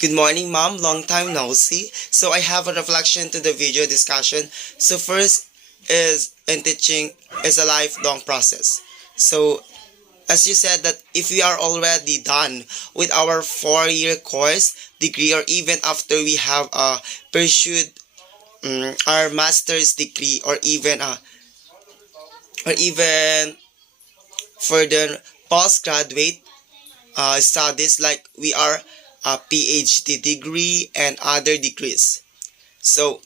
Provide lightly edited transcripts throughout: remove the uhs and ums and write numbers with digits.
Good morning, mom. Long time no see. So I have a reflection to the video discussion. So first is in teaching is a lifelong process. So as you said that if we are already done with our 4-year course degree or even after we have pursued our master's degree or even further postgraduate studies like we are a PhD degree and other degrees. So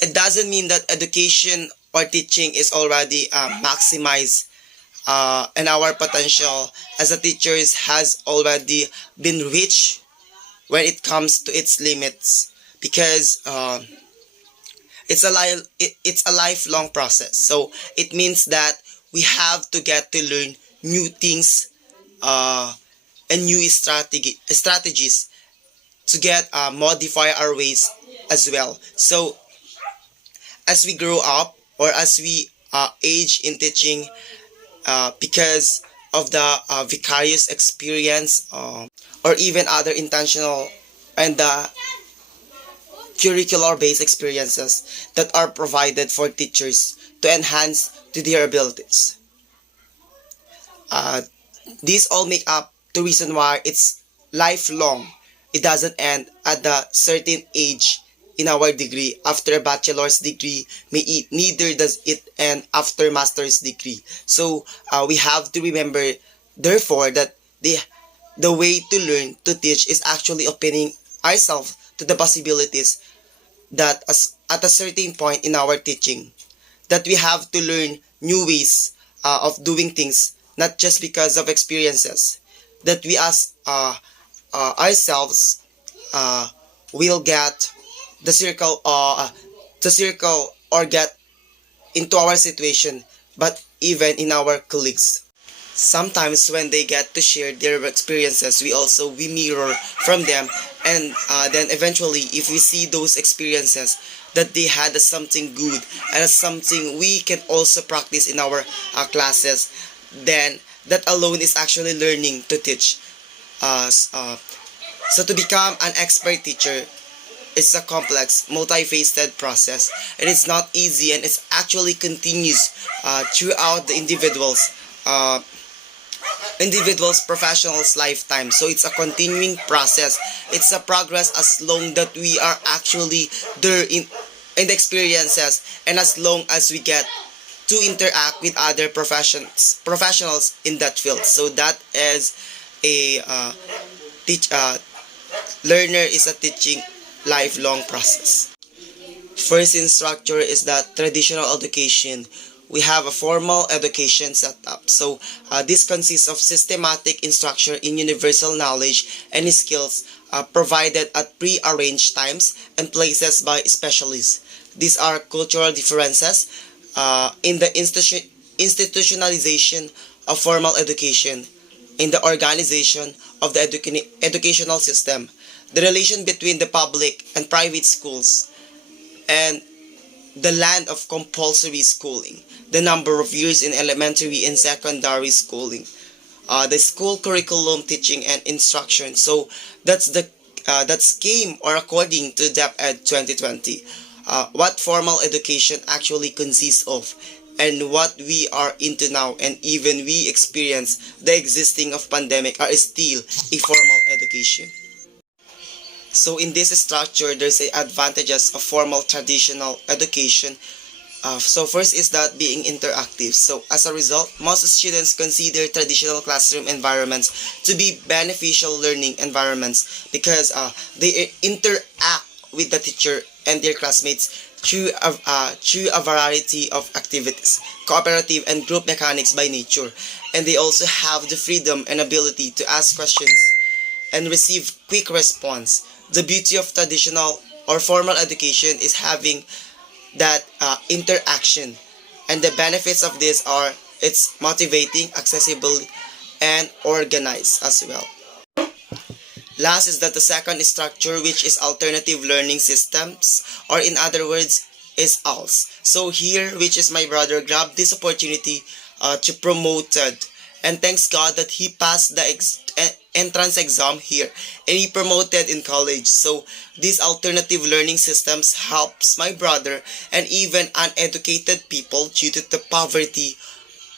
it doesn't mean that education or teaching is already maximized and our potential as a teachers has already been reached when it comes to its limits because it's a lifelong process. So it means that we have to get to learn new things uh, and new strategies to get modify our ways as well. So as we grow up or as we age in teaching, because of the vicarious experience or even other intentional and curricular based experiences that are provided for teachers to enhance to their abilities. Uh, these all make up the reason why it's lifelong. It doesn't end at the certain age in our degree. After a bachelor's degree, neither does it end after master's degree. So we have to remember, therefore, that the way to learn to teach is actually opening ourselves to the possibilities that at a certain point in our teaching that we have to learn new ways of doing things, not just because of experiences that we as ourselves will get the circle or get into our situation, but even in our colleagues. Sometimes when they get to share their experiences, we mirror from them, and then eventually if we see those experiences that they had as something good and as something we can also practice in our classes, then that alone is actually learning to teach us. So to become an expert teacher, it's a complex, multifaceted process, and it's not easy, and it's actually continues throughout the individual's professional's lifetime. So it's a continuing process. It's a progress as long that we are actually there in the experiences, and as long as we get to interact with other professionals in that field. So that is a teach learner is a teaching lifelong process. First in structure is that traditional education. We have a formal education setup. So this consists of systematic instruction in universal knowledge and skills provided at pre-arranged times and places by specialists. These are cultural differences in the institutionalization of formal education, in the organization of the educational system, the relation between the public and private schools, and the land of compulsory schooling, the number of years in elementary and secondary schooling, the school curriculum, teaching and instruction. So that's came or according to DepEd 2020, what formal education actually consists of, and what we are into now, and even we experience the existing of pandemic are still a formal education. So in this structure, there's a advantages of formal traditional education. So first is that being interactive. So as a result, most students consider traditional classroom environments to be beneficial learning environments because they interact with the teacher and their classmates through a variety of activities, cooperative and group mechanics by nature, and they also have the freedom and ability to ask questions and receive quick response. The beauty of traditional or formal education is having that interaction, and the benefits of this are it's motivating, accessible, and organized as well. Last is that the second structure, which is alternative learning systems, or in other words is ALS. So here, which is my brother grabbed this opportunity to promote it, and thanks God that he passed entrance exam here and he promoted in college. So these alternative learning systems helps my brother and even uneducated people due to the poverty.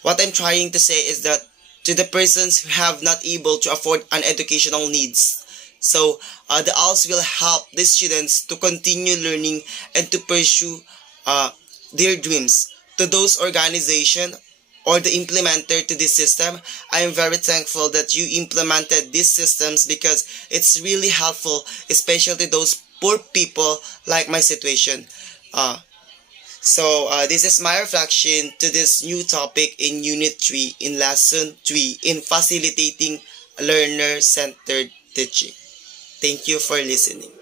What I'm trying to say is that to the persons who have not able to afford an educational needs, so the ALS will help the students to continue learning and to pursue uh, their dreams. To those organization or the implementer to this system, I am very thankful that you implemented these systems because it's really helpful, especially those poor people like my situation. Uh, this is my reflection to this new topic in Unit 3 in Lesson 3 in facilitating learner-centered teaching. Thank you for listening.